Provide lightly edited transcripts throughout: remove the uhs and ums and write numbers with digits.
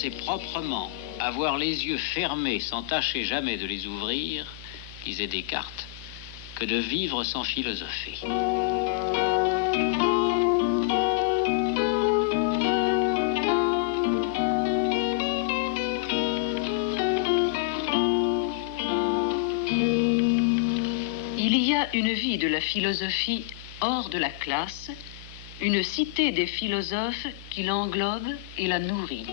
c'est proprement avoir les yeux fermés sans tâcher jamais de les ouvrir, disait Descartes, que de vivre sans philosophie. Il y a une vie de la philosophie hors de la classe, une cité des philosophes qui l'englobe et la nourrit.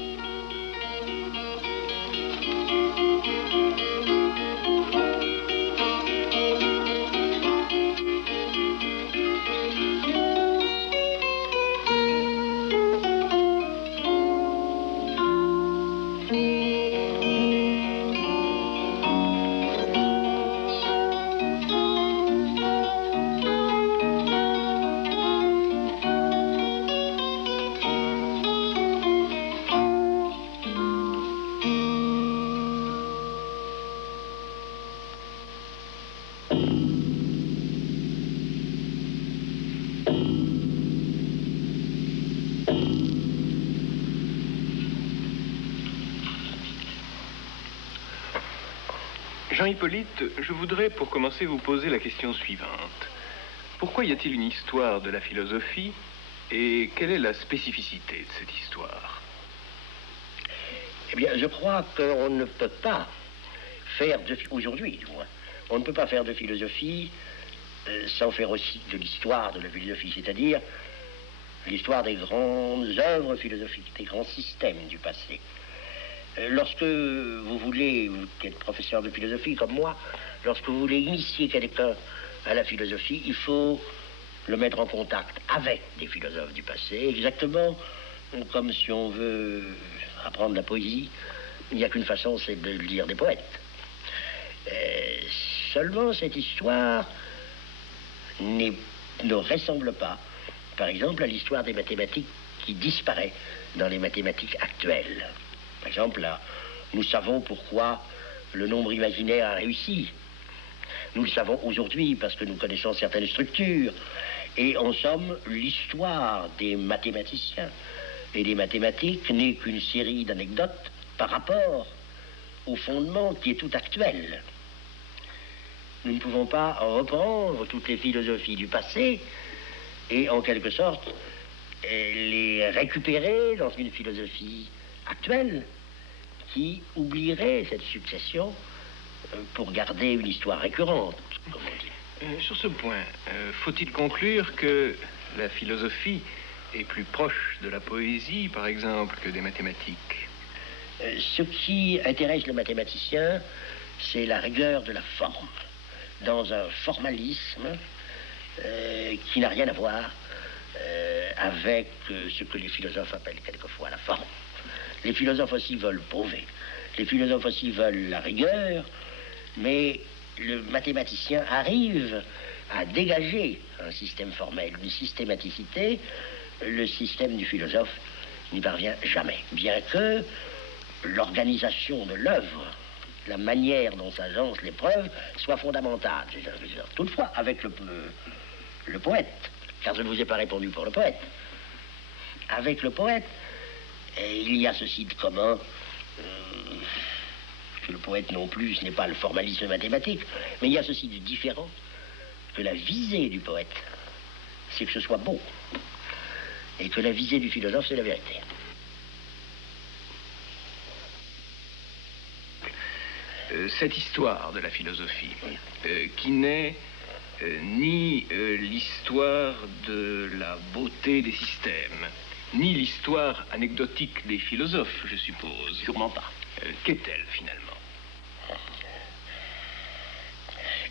Jean-Hippolyte, je voudrais pour commencer vous poser la question suivante. Pourquoi y a-t-il une histoire de la philosophie et quelle est la spécificité de cette histoire? Eh bien, je crois qu'on ne peut pas faire de... Aujourd'hui, du moins, on ne peut pas faire de philosophie sans faire aussi de l'histoire de la philosophie, c'est-à-dire l'histoire des grandes œuvres philosophiques, des grands systèmes du passé. Lorsque vous voulez, vous qui êtes professeur de philosophie comme moi, lorsque vous voulez initier quelqu'un à la philosophie, il faut le mettre en contact avec des philosophes du passé, exactement comme si on veut apprendre la poésie, il n'y a qu'une façon, c'est de lire des poètes. Seulement, cette histoire ne ressemble pas, par exemple, à l'histoire des mathématiques qui disparaît dans les mathématiques actuelles. Par exemple, là, nous savons pourquoi le nombre imaginaire a réussi. Nous le savons aujourd'hui parce que nous connaissons certaines structures. Et en somme, l'histoire des mathématiciens et des mathématiques n'est qu'une série d'anecdotes par rapport au fondement qui est tout actuel. Nous ne pouvons pas reprendre toutes les philosophies du passé et, en quelque sorte, les récupérer dans une philosophie actuelle qui oublierait cette succession pour garder une histoire récurrente, comme on dit. Sur ce point, faut-il conclure que la philosophie est plus proche de la poésie, par exemple, que des mathématiques? Ce qui intéresse le mathématicien, c'est la rigueur de la forme, dans un formalisme qui n'a rien à voir avec ce que les philosophes appellent quelquefois la forme. Les philosophes aussi veulent prouver, les philosophes aussi veulent la rigueur, mais le mathématicien arrive à dégager un système formel, une systématicité. Le système du philosophe n'y parvient jamais, bien que l'organisation de l'œuvre, la manière dont s'agencent les preuves, soit fondamentale. Toutefois, avec le poète, car je ne vous ai pas répondu pour le poète, avec le poète, il y a ceci de commun, que le poète non plus, ce n'est pas le formalisme mathématique, mais il y a ceci de différent, que la visée du poète, c'est que ce soit beau, et que la visée du philosophe, c'est la vérité. Cette histoire de la philosophie, qui n'est ni l'histoire de la beauté des systèmes, ni l'histoire anecdotique des philosophes, je suppose. Sûrement pas. Qu'est-elle, finalement?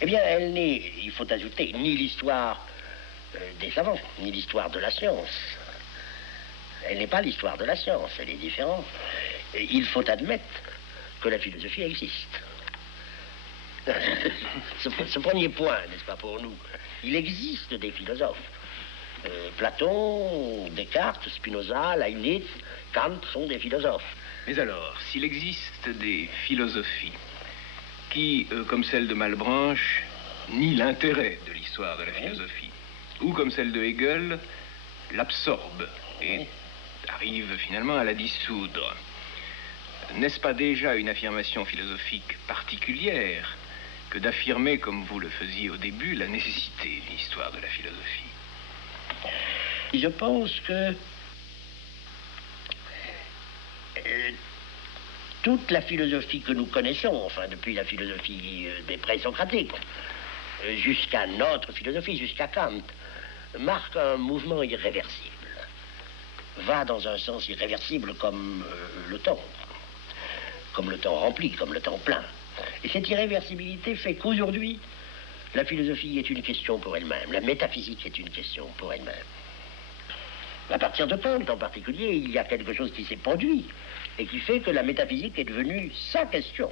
Eh bien, elle n'est, il faut ajouter, ni l'histoire des savants, ni l'histoire de la science. Elle n'est pas l'histoire de la science, elle est différente. Il faut admettre que la philosophie existe. Ce premier point, n'est-ce pas, pour nous, il existe des philosophes. Platon, Descartes, Spinoza, Leibniz, Kant sont des philosophes. Mais alors, s'il existe des philosophies qui, comme celle de Malebranche, nient l'intérêt de l'histoire de la philosophie, ou comme celle de Hegel, l'absorbe et arrive finalement à la dissoudre, n'est-ce pas déjà une affirmation philosophique particulière que d'affirmer, comme vous le faisiez au début, la nécessité d'une histoire de la philosophie? Je pense que toute la philosophie que nous connaissons, enfin depuis la philosophie des présocratiques, jusqu'à notre philosophie, jusqu'à Kant, marque un mouvement irréversible, va dans un sens irréversible comme le temps rempli, comme le temps plein. Et cette irréversibilité fait qu'aujourd'hui, la philosophie est une question pour elle-même, la métaphysique est une question pour elle-même. À partir de Kant, en particulier, il y a quelque chose qui s'est produit et qui fait que la métaphysique est devenue sa question.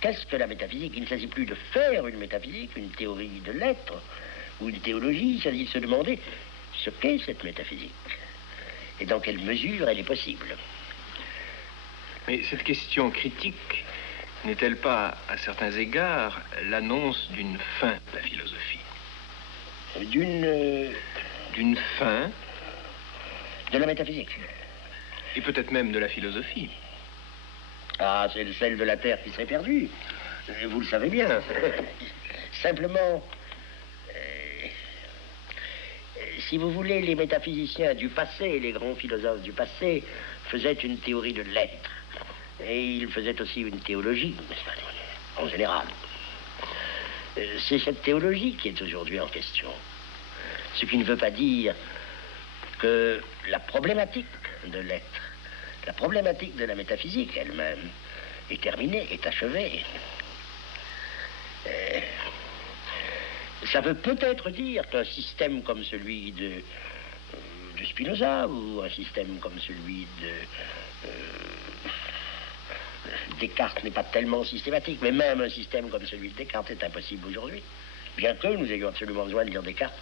Qu'est-ce que la métaphysique? Il ne s'agit plus de faire une métaphysique, une théorie de l'être ou une théologie, il s'agit de se demander ce qu'est cette métaphysique et dans quelle mesure elle est possible. Mais cette question critique n'est-elle pas, à certains égards, l'annonce d'une fin de la philosophie? D'une fin? De la métaphysique. Et peut-être même de la philosophie. Ah, c'est le sel de la terre qui serait perdu. Vous le savez bien. Simplement, si vous voulez, les métaphysiciens du passé, les grands philosophes du passé, faisaient une théorie de l'être. Et ils faisaient aussi une théologie, en général. C'est cette théologie qui est aujourd'hui en question. Ce qui ne veut pas dire que la problématique de l'être, la problématique de la métaphysique elle-même, est terminée, est achevée. Ça veut peut-être dire qu'un système comme celui de Spinoza ou un système comme celui de Descartes n'est pas tellement systématique, mais même un système comme celui de Descartes est impossible aujourd'hui, bien que nous ayons absolument besoin de lire Descartes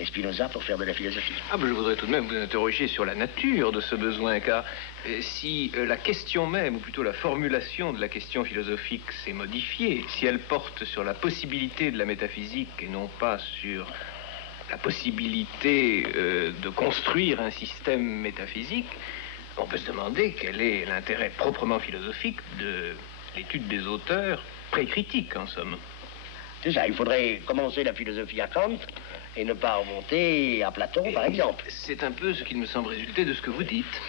et Spinoza pour faire de la philosophie. Ah, ben je voudrais tout de même vous interroger sur la nature de ce besoin, car si la question même, ou plutôt la formulation de la question philosophique s'est modifiée, si elle porte sur la possibilité de la métaphysique et non pas sur la possibilité de construire un système métaphysique, on peut se demander quel est l'intérêt proprement philosophique de l'étude des auteurs pré-critiques, en somme. C'est ça, il faudrait commencer la philosophie à Kant et ne pas remonter à Platon, par exemple. C'est un peu ce qu'il me semble résulter de ce que vous dites.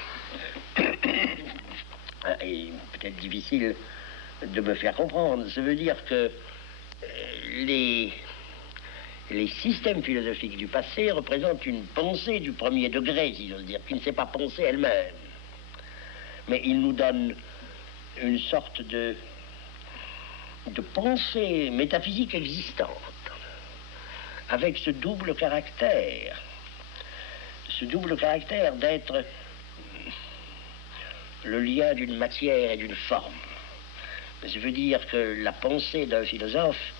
Et peut-être difficile de me faire comprendre. Ça veut dire que les systèmes philosophiques du passé représentent une pensée du premier degré, si j'ose dire, qui ne sait pas penser elle-même. Mais ils nous donnent une sorte de pensée métaphysique existante, avec ce double caractère d'être le lien d'une matière et d'une forme. Ça veut dire que la pensée d'un philosophe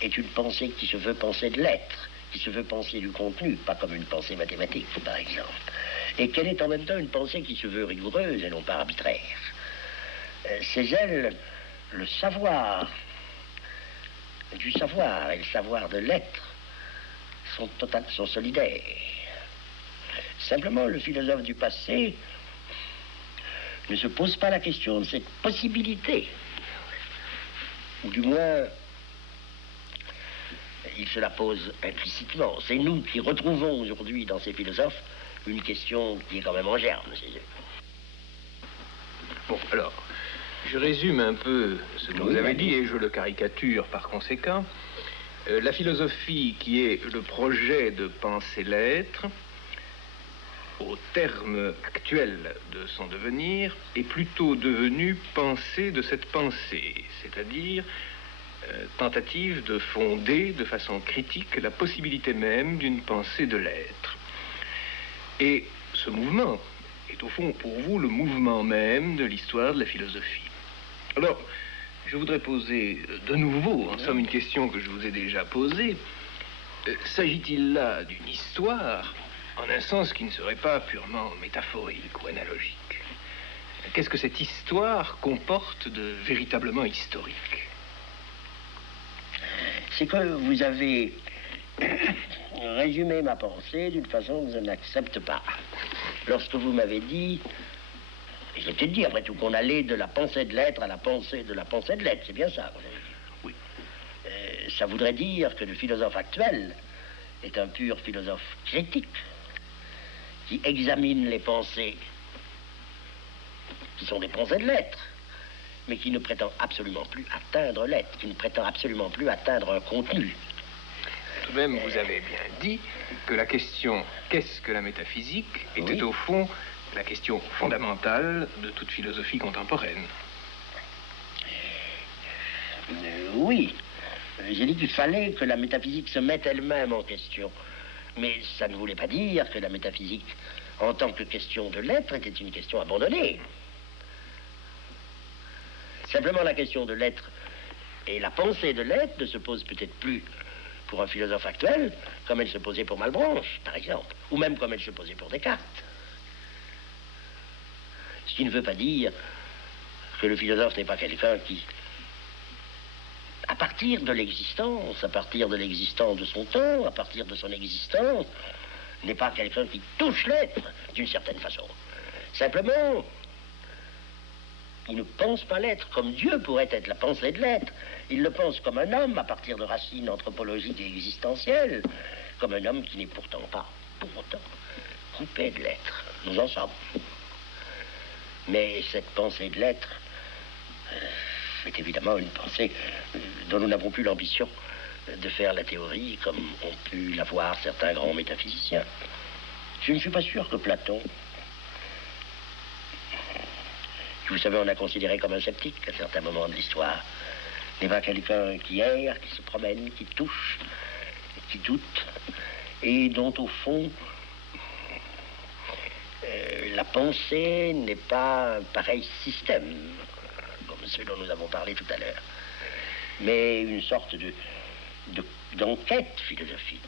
est une pensée qui se veut penser de l'être, qui se veut penser du contenu, pas comme une pensée mathématique, par exemple. Et qu'elle est en même temps une pensée qui se veut rigoureuse et non pas arbitraire. C'est elle, le savoir du savoir et le savoir de l'être sont solidaires. Simplement, le philosophe du passé ne se pose pas la question de cette possibilité. Ou du moins, il se la pose implicitement. C'est nous qui retrouvons aujourd'hui dans ces philosophes une question qui est quand même en germe chez eux. Bon, alors, je résume un peu ce que vous avez dit et je le caricature par conséquent. La philosophie qui est le projet de penser l'être, au terme actuel de son devenir, est plutôt devenue pensée de cette pensée, c'est-à-dire tentative de fonder de façon critique la possibilité même d'une pensée de l'être. Et ce mouvement est au fond pour vous le mouvement même de l'histoire de la philosophie. Alors, je voudrais poser de nouveau, en somme, une question que je vous ai déjà posée. S'agit-il là d'une histoire, en un sens qui ne serait pas purement métaphorique ou analogique? Qu'est-ce que cette histoire comporte de véritablement historique? C'est que vous avez résumé ma pensée d'une façon que je n'accepte pas. Lorsque vous m'avez dit Et je l'ai peut-être dit, après tout, qu'on allait de la pensée de l'être à la pensée de l'être. C'est bien ça, vous avez dit. Oui. Ça voudrait dire que le philosophe actuel est un pur philosophe critique qui examine les pensées qui sont des pensées de l'être, mais qui ne prétend absolument plus atteindre l'être, qui ne prétend absolument plus atteindre un contenu. Tout de même, vous avez bien dit que la question « qu'est-ce que la métaphysique ?» était Oui. au fond la question fondamentale de toute philosophie contemporaine. Oui, j'ai dit qu'il fallait que la métaphysique se mette elle-même en question. Mais ça ne voulait pas dire que la métaphysique, en tant que question de l'être, était une question abandonnée. Simplement, la question de l'être et la pensée de l'être ne se pose peut-être plus pour un philosophe actuel comme elle se posait pour Malebranche, par exemple, ou même comme elle se posait pour Descartes. Ce qui ne veut pas dire que le philosophe n'est pas quelqu'un qui, à partir de l'existence de son temps, à partir de son existence, n'est pas quelqu'un qui touche l'être d'une certaine façon. Simplement, il ne pense pas l'être comme Dieu pourrait être la pensée de l'être. Il le pense comme un homme à partir de racines anthropologiques et existentielles, comme un homme qui n'est pourtant pas, pour autant, coupé de l'être. Nous en sommes. Mais cette pensée de l'être est évidemment une pensée dont nous n'avons plus l'ambition de faire la théorie comme ont pu l'avoir certains grands métaphysiciens. Je ne suis pas sûr que Platon, que vous savez, on a considéré comme un sceptique à certains moments de l'histoire, n'est pas quelqu'un qui erre, qui se promène, qui touche, qui doute, et dont au fond la pensée n'est pas un pareil système, comme ceux dont nous avons parlé tout à l'heure, mais une sorte d'enquête philosophique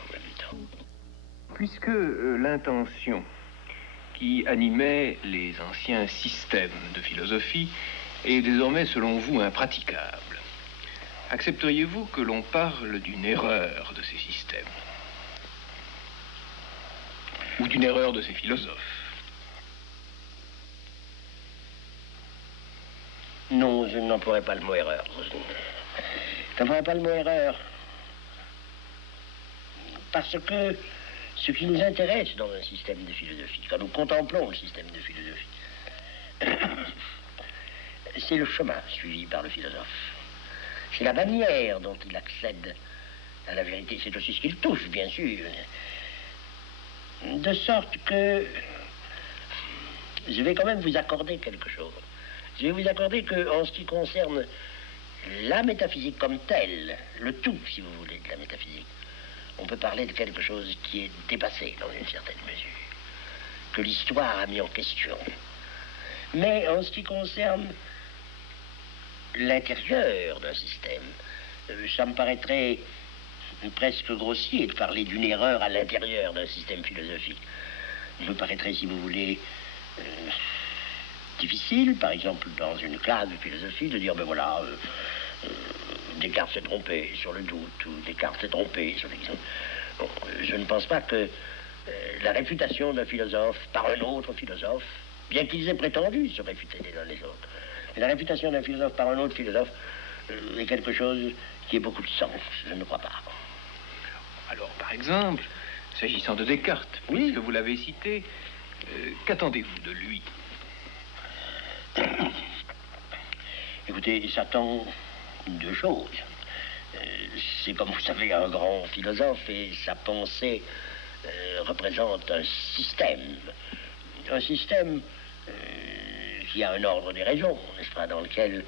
en même temps. Puisque l'intention qui animait les anciens systèmes de philosophie est désormais, selon vous, impraticable, accepteriez-vous que l'on parle d'une erreur de ces systèmes? Ou d'une erreur de ces philosophes? Non, je n'emploierai pas le mot erreur. Je n'emploierai pas le mot erreur. Parce que ce qui nous intéresse dans un système de philosophie, quand nous contemplons le système de philosophie, c'est le chemin suivi par le philosophe. C'est la manière dont il accède à la vérité. C'est aussi ce qu'il touche, bien sûr. De sorte que je vais quand même vous accorder quelque chose. Je vais vous accorder qu'en ce qui concerne la métaphysique comme telle, le tout, si vous voulez, de la métaphysique, on peut parler de quelque chose qui est dépassé dans une certaine mesure, que l'histoire a mis en question. Mais en ce qui concerne l'intérieur d'un système, ça me paraîtrait presque grossier de parler d'une erreur à l'intérieur d'un système philosophique. Il me paraîtrait, si vous voulez, difficile, par exemple, dans une classe de philosophie, de dire, ben voilà, Descartes s'est trompé sur le doute, ou Descartes s'est trompé sur l'exemple. Bon, je ne pense pas que la réfutation d'un philosophe par un autre philosophe, bien qu'ils aient prétendu se réfuter les uns les autres, mais la réfutation d'un philosophe par un autre philosophe est quelque chose qui ait beaucoup de sens, je ne crois pas. Alors, par exemple, s'agissant de Descartes, Oui. puisque vous l'avez cité, qu'attendez-vous de lui? Écoutez, j'attends deux choses. C'est comme vous savez un grand philosophe et sa pensée représente un système. Un système qui a un ordre des raisons, n'est-ce pas, dans lequel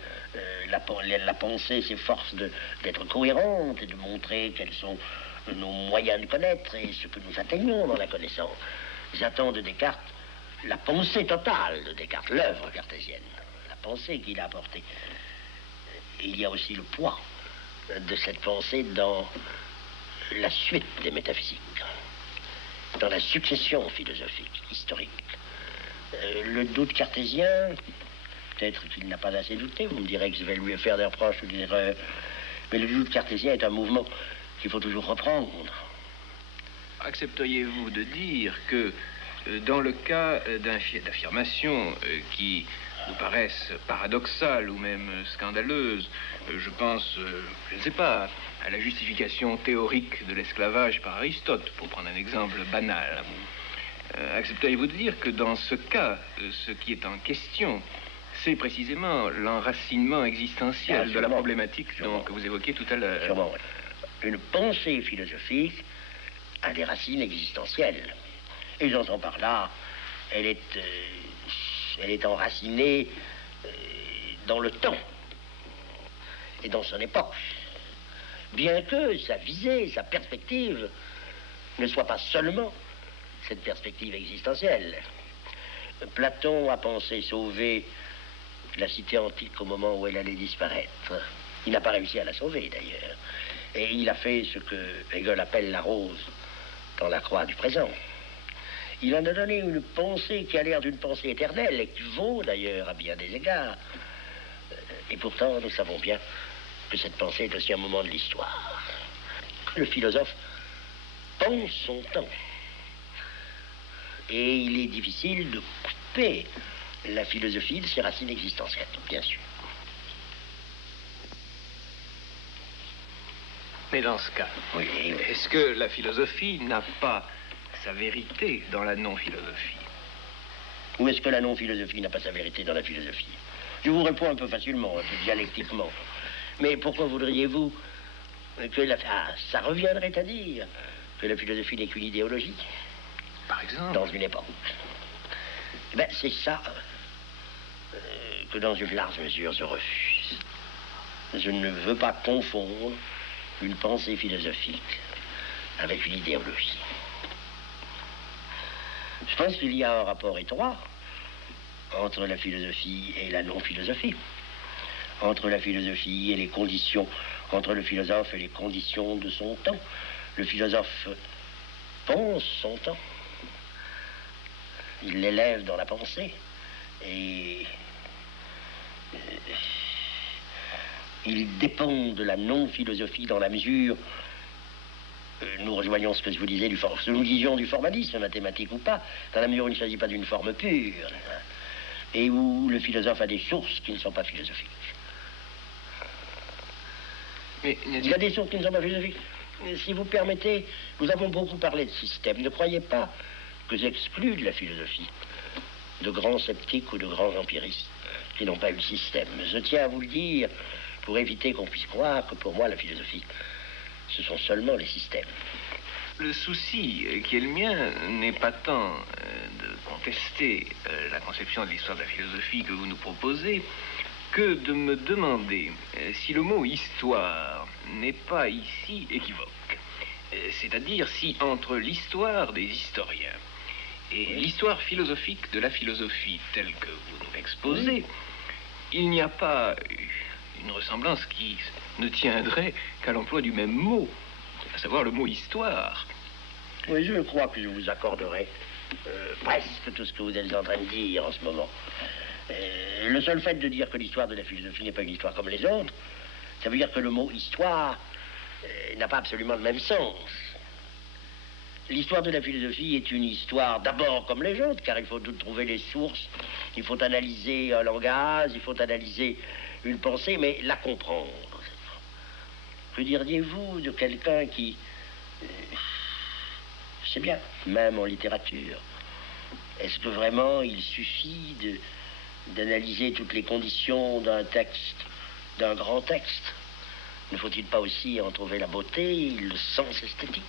la pensée s'efforce d'être cohérente et de montrer quels sont nos moyens de connaître et ce que nous atteignons dans la connaissance. J'attends de Descartes la pensée totale de Descartes, l'œuvre cartésienne, la pensée qu'il a apportée. Et il y a aussi le poids de cette pensée dans la suite des métaphysiques, dans la succession philosophique, historique. Le doute cartésien, peut-être qu'il n'a pas assez douté, vous me direz que je vais lui faire des reproches ou des erreurs, mais le doute cartésien est un mouvement qu'il faut toujours reprendre. Accepteriez-vous de dire que Dans le cas d'affirmations qui nous paraissent paradoxales ou même scandaleuses, je pense, je ne sais pas, à la justification théorique de l'esclavage par Aristote, pour prendre un exemple banal. Accepteriez-vous de dire que dans ce cas, ce qui est en question, c'est précisément l'enracinement existentiel de la problématique que vous évoquiez tout à l'heure? Sûrement, oui. Une pensée philosophique a des racines existentielles. Et j'entends par là, elle est enracinée dans le temps et dans son époque. Bien que sa visée, sa perspective ne soit pas seulement cette perspective existentielle. Platon a pensé sauver la cité antique au moment où elle allait disparaître. Il n'a pas réussi à la sauver, d'ailleurs. Et il a fait ce que Hegel appelle la rose dans la croix du présent. Il en a donné une pensée qui a l'air d'une pensée éternelle et qui vaut, d'ailleurs, à bien des égards. Et pourtant, nous savons bien que cette pensée est aussi un moment de l'histoire. Le philosophe pense son temps. Et il est difficile de couper la philosophie de ses racines existentielles, bien sûr. Mais dans ce cas, Oui. Est-ce que la philosophie n'a pas sa vérité dans la non-philosophie? Ou est-ce que la non-philosophie n'a pas sa vérité dans la philosophie? Je vous réponds un peu facilement, un peu dialectiquement. Mais pourquoi voudriez-vous que ça reviendrait à dire que la philosophie n'est qu'une idéologie? Par exemple? Dans une époque. Eh ben, c'est ça que dans une large mesure je refuse. Je ne veux pas confondre une pensée philosophique avec une idéologie. Je pense qu'il y a un rapport étroit entre la philosophie et la non-philosophie, entre la philosophie et les conditions, entre le philosophe et les conditions de son temps. Le philosophe pense son temps. Il l'élève dans la pensée et il dépend de la non-philosophie dans la mesure, nous rejoignons ce que je vous disais, ce que nous disions du formalisme, mathématique ou pas, dans la mesure où il ne s'agit pas d'une forme pure, et où le philosophe a des sources qui ne sont pas philosophiques. Mais il y a des sources qui ne sont pas philosophiques. Si vous permettez, nous avons beaucoup parlé de système. Ne croyez pas que j'exclus de la philosophie de grands sceptiques ou de grands empiristes qui n'ont pas eu le système. Je tiens à vous le dire pour éviter qu'on puisse croire que pour moi la philosophie, ce sont seulement les systèmes. Le souci qui est le mien n'est pas tant de contester la conception de l'histoire de la philosophie que vous nous proposez, que de me demander si le mot histoire n'est pas ici équivoque. C'est-à-dire si entre l'histoire des historiens et l'histoire philosophique de la philosophie telle que vous nous l'exposez, il n'y a pas une ressemblance qui ne tiendrait qu'à l'emploi du même mot, à savoir le mot histoire. Oui, je crois que je vous accorderai presque tout ce que vous êtes en train de dire en ce moment. Le seul fait de dire que l'histoire de la philosophie n'est pas une histoire comme les autres, ça veut dire que le mot histoire n'a pas absolument le même sens. L'histoire de la philosophie est une histoire d'abord comme les autres, car il faut trouver les sources, il faut analyser un langage, il faut analyser une pensée, mais la comprendre. Que diriez-vous de quelqu'un qui... c'est bien, même en littérature. Est-ce que vraiment il suffit d'analyser toutes les conditions d'un texte, d'un grand texte? Ne faut-il pas aussi en trouver la beauté, le sens esthétique?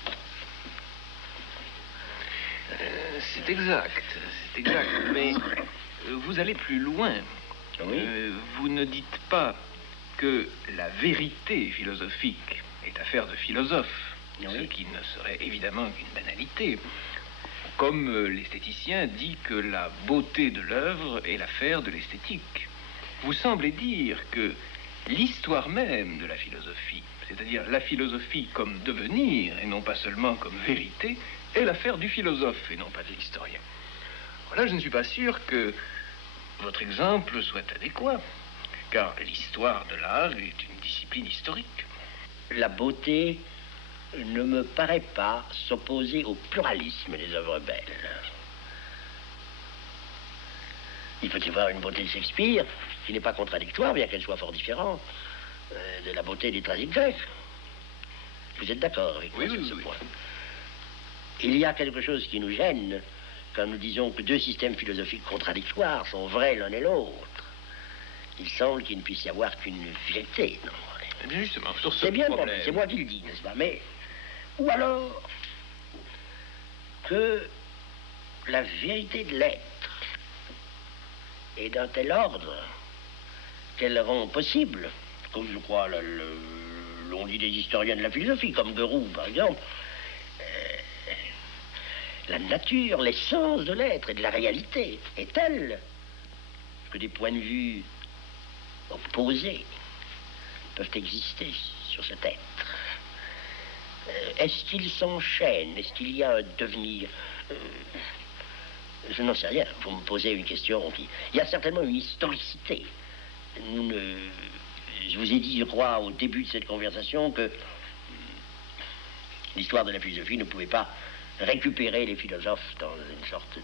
C'est exact, mais vous allez plus loin. Oui. Vous ne dites pas que la vérité philosophique est affaire de philosophes, Oui. ce qui ne serait évidemment qu'une banalité. Comme l'esthéticien dit que la beauté de l'œuvre est l'affaire de l'esthétique. Vous semblez dire que l'histoire même de la philosophie, c'est-à-dire la philosophie comme devenir et non pas seulement comme vérité, est l'affaire du philosophe et non pas de l'historien. Voilà, je ne suis pas sûr que votre exemple soit adéquat, car l'histoire de l'art est une discipline historique. La beauté ne me paraît pas s'opposer au pluralisme des œuvres belles. Il peut y avoir une beauté de Shakespeare qui n'est pas contradictoire, bien qu'elle soit fort différente de la beauté des tragiques grecs. Vous êtes d'accord avec moi sur ce point? Il y a quelque chose qui nous gêne quand nous disons que deux systèmes philosophiques contradictoires sont vrais l'un et l'autre. Il semble qu'il ne puisse y avoir qu'une vérité. Non. Eh bien justement, sur ce c'est bien problème... C'est moi qui le dis, n'est-ce pas? Mais, ou alors, que la vérité de l'être est d'un tel ordre qu'elle rend possible, comme je crois l'ont dit des historiens de la philosophie, comme Guéroult par exemple, la nature, l'essence de l'être et de la réalité est telle que des points de vue opposés peuvent exister sur cet être. Est-ce qu'il s'enchaîne? Est-ce qu'il y a un devenir? Je n'en sais rien. Vous me posez une question qui... Il y a certainement une historicité. Je vous ai dit, je crois, au début de cette conversation que l'histoire de la philosophie ne pouvait pas récupérer les philosophes dans une sorte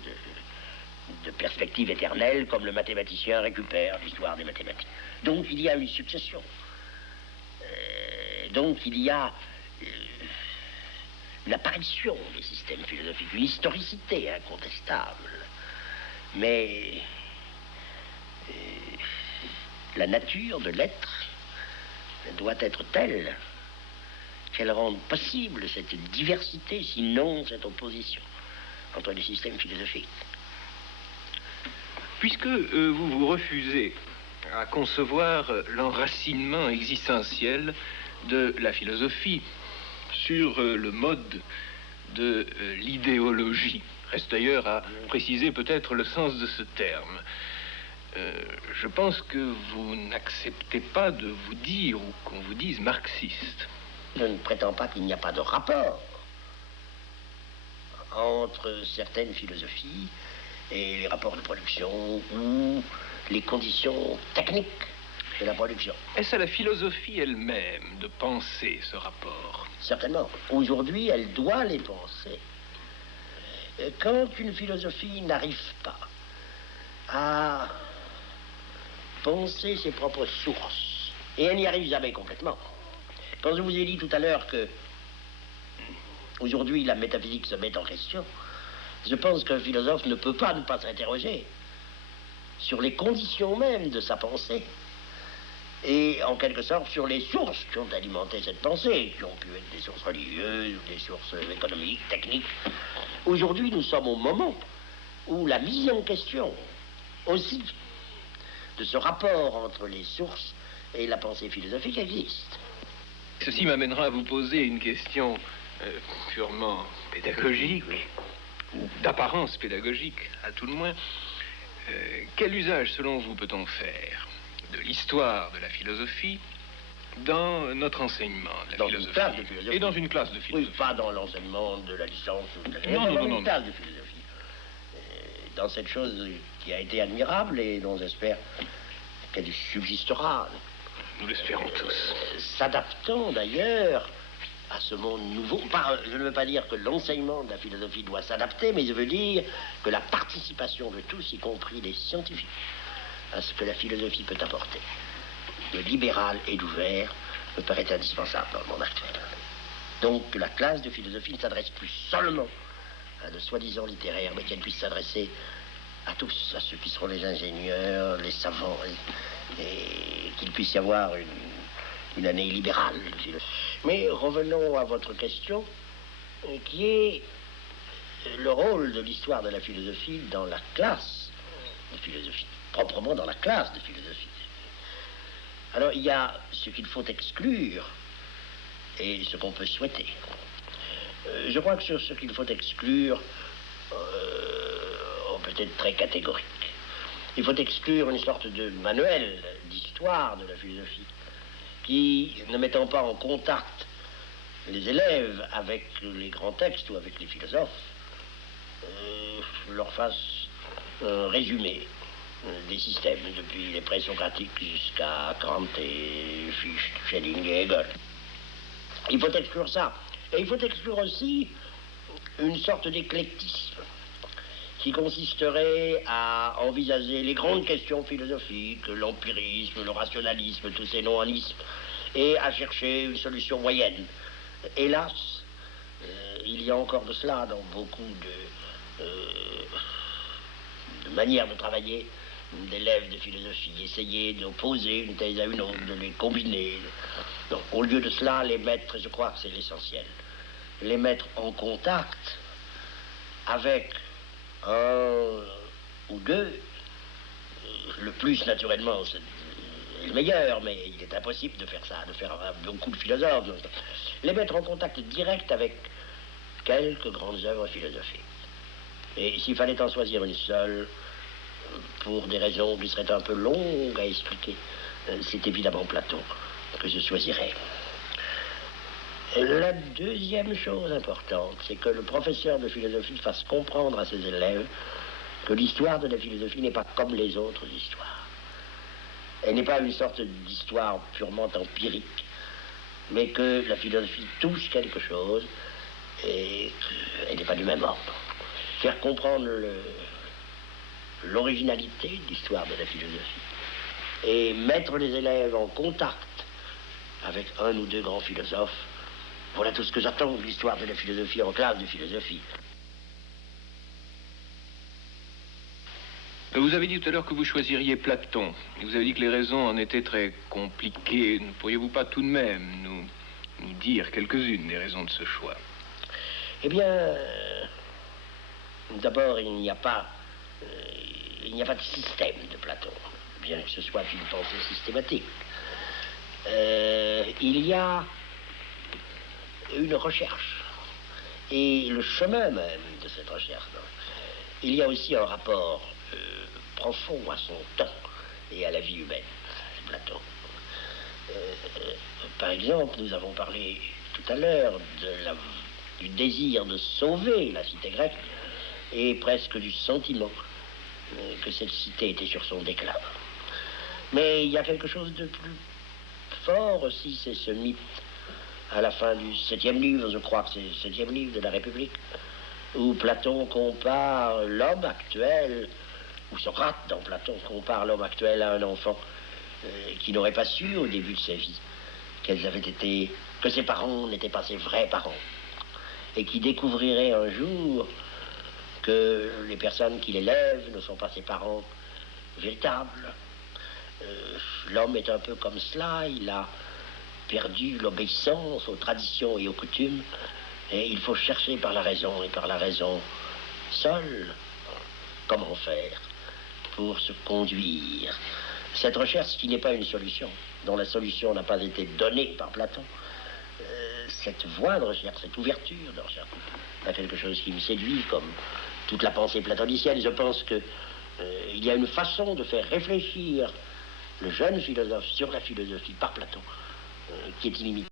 de perspective éternelle, comme le mathématicien récupère l'histoire des mathématiques. Donc il y a une succession. Donc il y a une apparition des systèmes philosophiques, une historicité incontestable. Mais la nature de l'être doit être telle qu'elle rende possible cette diversité, sinon cette opposition entre les systèmes philosophiques. Puisque vous vous refusez à concevoir l'enracinement existentiel de la philosophie sur le mode de l'idéologie, reste d'ailleurs à préciser peut-être le sens de ce terme, je pense que vous n'acceptez pas de vous dire ou qu'on vous dise marxiste. Je ne prétends pas qu'il n'y a pas de rapport entre certaines philosophies et les rapports de production ou les conditions techniques de la production. Est-ce à la philosophie elle-même de penser ce rapport? Certainement. Aujourd'hui, elle doit les penser. Quand une philosophie n'arrive pas à penser ses propres sources, et elle n'y arrive jamais complètement. Quand je vous ai dit tout à l'heure que aujourd'hui la métaphysique se met en question, je pense qu'un philosophe ne peut pas ne pas s'interroger sur les conditions mêmes de sa pensée et en quelque sorte sur les sources qui ont alimenté cette pensée, qui ont pu être des sources religieuses, des sources économiques, techniques. Aujourd'hui, nous sommes au moment où la mise en question aussi de ce rapport entre les sources et la pensée philosophique existe. Ceci m'amènera à vous poser une question purement pédagogique, ou d'apparence pédagogique, à tout le moins. Quel usage, selon vous, peut-on faire de l'histoire de la philosophie dans notre enseignement de la philosophie? Une classe de philosophie. Et dans une classe de philosophie. Oui, pas dans l'enseignement de la licence ou de la... Non. Une classe de philosophie. Dans cette chose qui a été admirable et dont j'espère qu'elle subsistera. Nous l'espérons tous. S'adaptant d'ailleurs à ce monde nouveau. Je ne veux pas dire que l'enseignement de la philosophie doit s'adapter, mais je veux dire que la participation de tous, y compris les scientifiques, à ce que la philosophie peut apporter, de libéral et d'ouvert, me paraît indispensable dans le monde actuel. Donc que la classe de philosophie ne s'adresse plus seulement à de soi-disant littéraires, mais qu'elle puisse s'adresser à tous, à ceux qui seront les ingénieurs, les savants, et qu'il puisse y avoir une année libérale. Mais revenons à votre question, qui est le rôle de l'histoire de la philosophie dans la classe de philosophie, proprement dans la classe de philosophie. Alors, il y a ce qu'il faut exclure et ce qu'on peut souhaiter. Je crois que sur ce qu'il faut exclure, on peut être très catégorique. Il faut exclure une sorte de manuel d'histoire de la philosophie qui, ne mettant pas en contact les élèves avec les grands textes ou avec les philosophes, leur fasse un résumé des systèmes depuis les présocratiques jusqu'à Kant et Fichte, Schelling et Hegel. Il faut exclure ça. Et il faut exclure aussi une sorte d'éclectisme qui consisterait à envisager les grandes questions philosophiques, l'empirisme, le rationalisme, tous ces non-anismes, et à chercher une solution moyenne. Hélas, il y a encore de cela dans beaucoup de manières de travailler d'élèves de philosophie, essayer d'opposer une thèse à une autre, de les combiner. Donc, au lieu de cela, les mettre, je crois que c'est l'essentiel, les mettre en contact avec un ou deux, le plus naturellement, c'est le meilleur, mais il est impossible de faire ça, de faire beaucoup de philosophes. Les mettre en contact direct avec quelques grandes œuvres philosophiques. Et s'il fallait en choisir une seule, pour des raisons qui seraient un peu longues à expliquer, c'est évidemment Platon que je choisirais. La deuxième chose importante, c'est que le professeur de philosophie fasse comprendre à ses élèves que l'histoire de la philosophie n'est pas comme les autres histoires. Elle n'est pas une sorte d'histoire purement empirique, mais que la philosophie touche quelque chose et qu'elle n'est pas du même ordre. Faire comprendre l'originalité de l'histoire de la philosophie et mettre les élèves en contact avec un ou deux grands philosophes, voilà tout ce que j'attends de l'histoire de la philosophie en classe de philosophie. Vous avez dit tout à l'heure que vous choisiriez Platon. Et vous avez dit que les raisons en étaient très compliquées. Ne pourriez-vous pas tout de même nous dire quelques-unes des raisons de ce choix? Eh bien, d'abord, il n'y a pas de système de Platon, bien que ce soit une pensée systématique. Il y a une recherche, et le chemin même de cette recherche. Il y a aussi un rapport profond à son temps et à la vie humaine, Platon. Par exemple, nous avons parlé tout à l'heure du désir de sauver la cité grecque et presque du sentiment que cette cité était sur son déclin. Mais il y a quelque chose de plus fort aussi, c'est ce mythe à la fin du 7e livre, je crois que c'est le 7e livre de la République, où Platon compare l'homme actuel, ou Socrate dans Platon compare l'homme actuel à un enfant qui n'aurait pas su au début de sa vie que ses parents n'étaient pas ses vrais parents, et qui découvrirait un jour que les personnes qui l'élèvent ne sont pas ses parents véritables. L'homme est un peu comme cela, il a perdu l'obéissance aux traditions et aux coutumes, et il faut chercher par la raison, et par la raison seule, comment faire pour se conduire. Cette recherche qui n'est pas une solution, dont la solution n'a pas été donnée par Platon, cette voie de recherche, cette ouverture de recherche, a quelque chose qui me séduit, comme toute la pensée platonicienne. Je pense que il y a une façon de faire réfléchir le jeune philosophe sur la philosophie par Platon qui est inimitable.